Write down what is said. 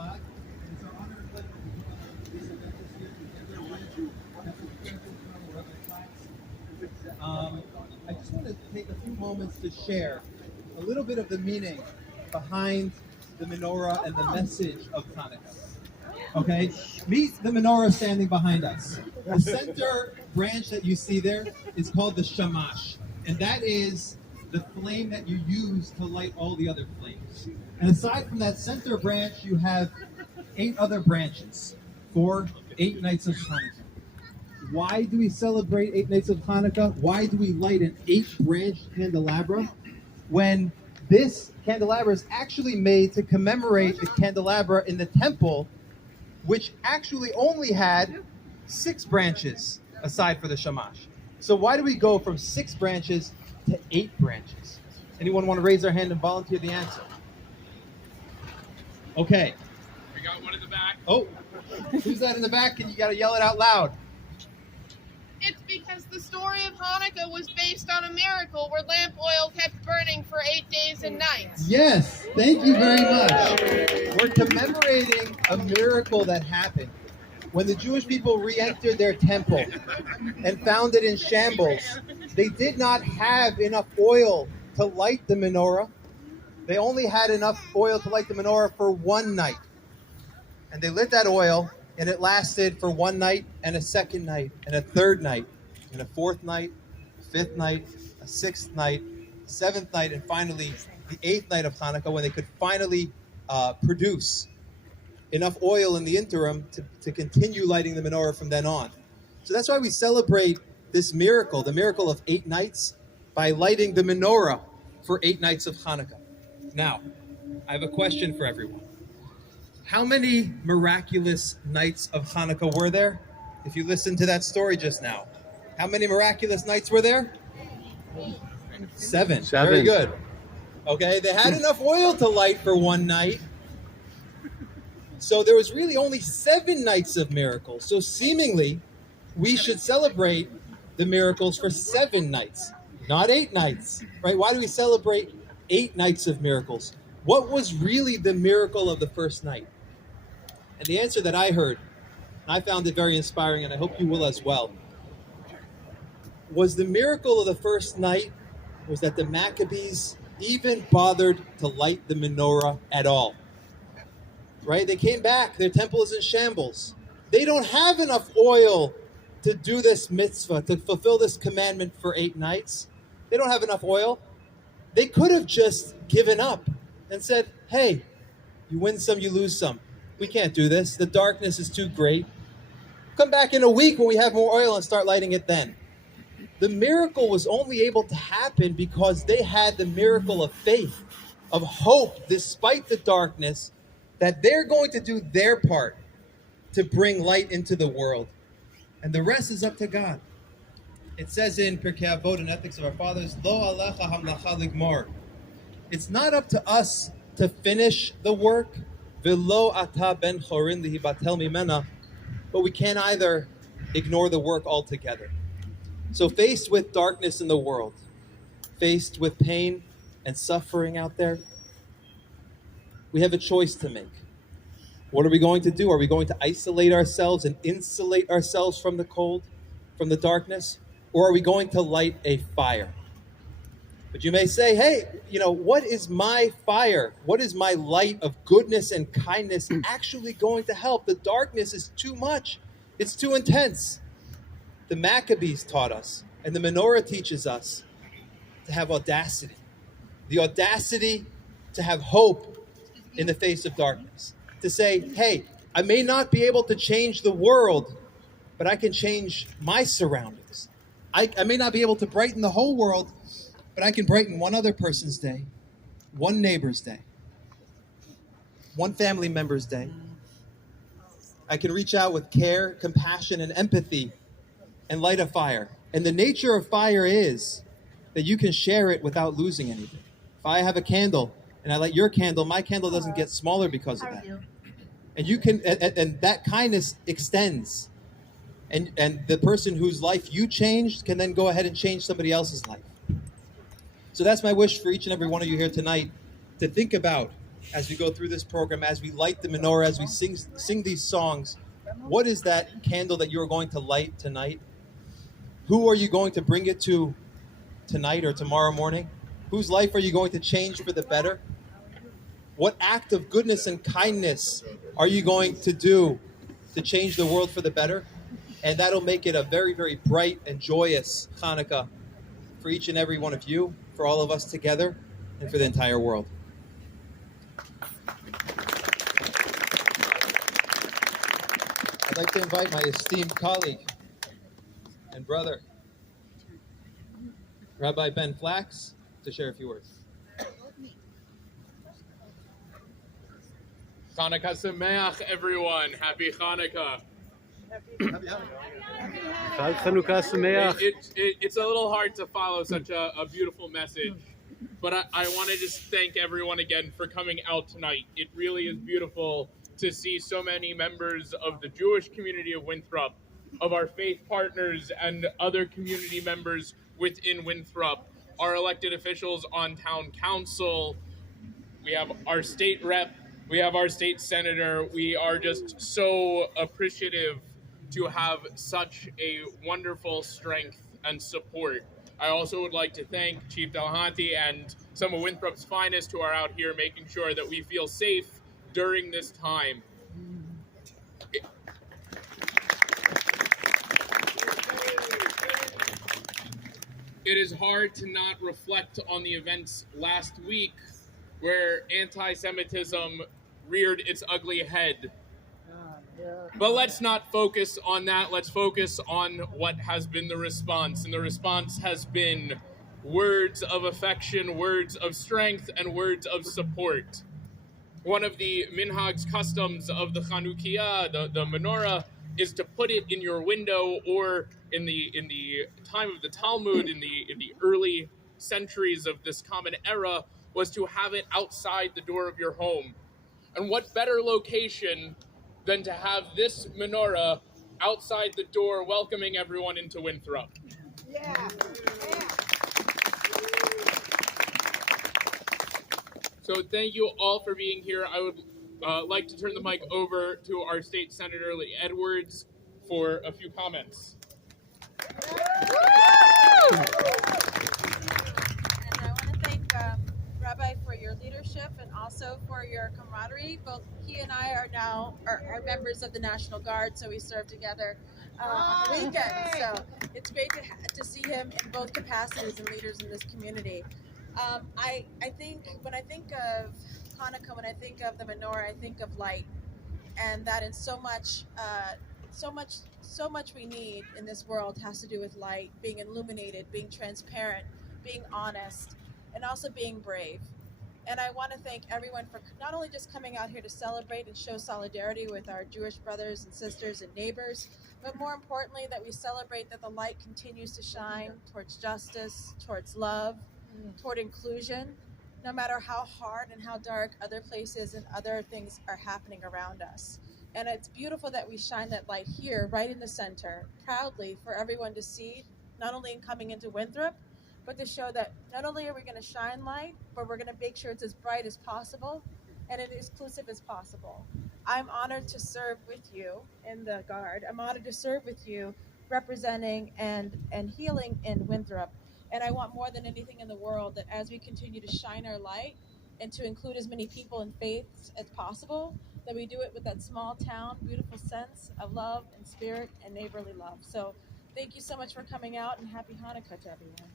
It's our honor and pleasure to put on this event this year together with you. I just want to take a few moments to share a little bit of the meaning behind the menorah and the message of Hanukkah. Okay, meet the menorah standing behind us. The center branch that you see there is called the shamash, and that is the flame that you use to light all the other flames. And aside from that center branch, you have 8 other branches for 8 nights of Hanukkah. Why do we celebrate 8 nights of Hanukkah? Why do we light an 8-branched candelabra when this candelabra is actually made to commemorate the candelabra in the temple, which actually only had 6 branches aside for the shamash? So why do we go from 6 branches to 8 branches? Anyone want to raise their hand and volunteer the answer? Okay. We got one in the back. Oh, who's that in the back? And you got to yell it out loud. It's because the story of Hanukkah was based on a miracle where lamp oil kept burning for 8 days and nights. Yes, thank you very much. We're commemorating a miracle that happened when the Jewish people re-entered their temple and found it in shambles. They did not have enough oil to light the menorah. They only had enough oil to light the menorah for 1 night. And they lit that oil, and it lasted for 1 night, and a second night, and a third night, and a 4th night, a 5th night, a 6th night, 7th night, and finally the 8th night of Hanukkah, when they could finally produce enough oil in the interim to continue lighting the menorah from then on. So that's why we celebrate this miracle, the miracle of 8 nights, by lighting the menorah for 8 nights of Hanukkah. Now, I have a question for everyone. How many miraculous nights of Hanukkah were there? If you listened to that story just now. How many miraculous nights were there? 7. Very good. Okay, they had enough oil to light for 1 night. So there was really only 7 nights of miracles. So seemingly, we should celebrate the miracles for 7 nights, not 8 nights, right? Why do we celebrate 8 nights of miracles? What was really the miracle of the first night? And the answer that I heard, and I found it very inspiring, and I hope you will as well, was the miracle of the first night was that the Maccabees even bothered to light the menorah at all. Right? They came back. Their temple is in shambles. They don't have enough oil to do this mitzvah, to fulfill this commandment for 8 nights. They don't have enough oil. They could have just given up and said, hey, you win some, you lose some. We can't do this. The darkness is too great. Come back in a week when we have more oil and start lighting it then. The miracle was only able to happen because they had the miracle of faith, of hope, despite the darkness, that they're going to do their part to bring light into the world. And the rest is up to God. It says in Pirkei Avot, in Ethics of Our Fathers, Lo alecha hamlacha ligmor. It's not up to us to finish the work, V'lo ata ben chorin lihibatel mimena, but we can't either ignore the work altogether. So faced with darkness in the world, faced with pain and suffering out there, we have a choice to make. What are we going to do? Are we going to isolate ourselves and insulate ourselves from the cold, from the darkness? Or are we going to light a fire? But you may say, hey, what is my fire? What is my light of goodness and kindness actually going to help? The darkness is too much. It's too intense. The Maccabees taught us, and the menorah teaches us to have audacity. The audacity to have hope in the face of darkness. To say, hey, I may not be able to change the world, but I can change my surroundings. I may not be able to brighten the whole world, but I can brighten one other person's day, one neighbor's day, one family member's day. I can reach out with care, compassion, and empathy and light a fire. And the nature of fire is that you can share it without losing anything. If I have a candle and I light your candle, my candle doesn't get smaller because of that. And you can, and that kindness extends. And the person whose life you changed can then go ahead and change somebody else's life. So that's my wish for each and every one of you here tonight, to think about as we go through this program, as we light the menorah, as we sing these songs, what is that candle that you're going to light tonight? Who are you going to bring it to tonight or tomorrow morning? Whose life are you going to change for the better? What act of goodness and kindness are you going to do to change the world for the better? And that'll make it a very, very bright and joyous Hanukkah for each and every one of you, for all of us together, and for the entire world. I'd like to invite my esteemed colleague and brother, Rabbi Ben Flax, to share a few words. Chanukah Sameach, everyone. Happy Hanukkah. Chanukah Sameach. It's a little hard to follow such a beautiful message, but I want to just thank everyone again for coming out tonight. It really is beautiful to see so many members of the Jewish community of Winthrop, of our faith partners and other community members within Winthrop, our elected officials on town council. We have our state rep, we have our state senator. We are just so appreciative to have such a wonderful strength and support. I also would like to thank Chief Delahanty and some of Winthrop's finest who are out here making sure that we feel safe during this time. It is hard to not reflect on the events last week where anti-Semitism reared its ugly head. But let's not focus on that. Let's focus on what has been the response. And the response has been words of affection, words of strength, and words of support. One of the minhag's customs of the Chanukah, the menorah, is to put it in your window, or in the time of the Talmud, in the early centuries of this common era, was to have it outside the door of your home. And what better location than to have this menorah outside the door welcoming everyone into Winthrop. Yeah. So thank you all for being here. I would like to turn the mic over to our state senator, Lee Edwards, for a few comments. And I want to thank Rabbi for your leadership and also for your camaraderie. Both he and I are now are members of the National Guard, so we serve together on the weekend. So it's great to see him in both capacities and leaders in this community. I think when I think of Hanukkah, when I think of the menorah, I think of light, and that in so much we need in this world has to do with light, being illuminated, being transparent, being honest, and also being brave. And I want to thank everyone for not only just coming out here to celebrate and show solidarity with our Jewish brothers and sisters and neighbors, but more importantly that we celebrate that the light continues to shine towards justice, towards love, toward inclusion, no matter how hard and how dark other places and other things are happening around us. And it's beautiful that we shine that light here, right in the center, proudly for everyone to see, not only in coming into Winthrop, but to show that not only are we going to shine light, but we're going to make sure it's as bright as possible and as inclusive as possible. I'm honored to serve with you in the Guard. I'm honored to serve with you representing and healing in Winthrop. And I want more than anything in the world that as we continue to shine our light and to include as many people and faiths as possible, that we do it with that small town, beautiful sense of love and spirit and neighborly love. So thank you so much for coming out, and happy Hanukkah to everyone.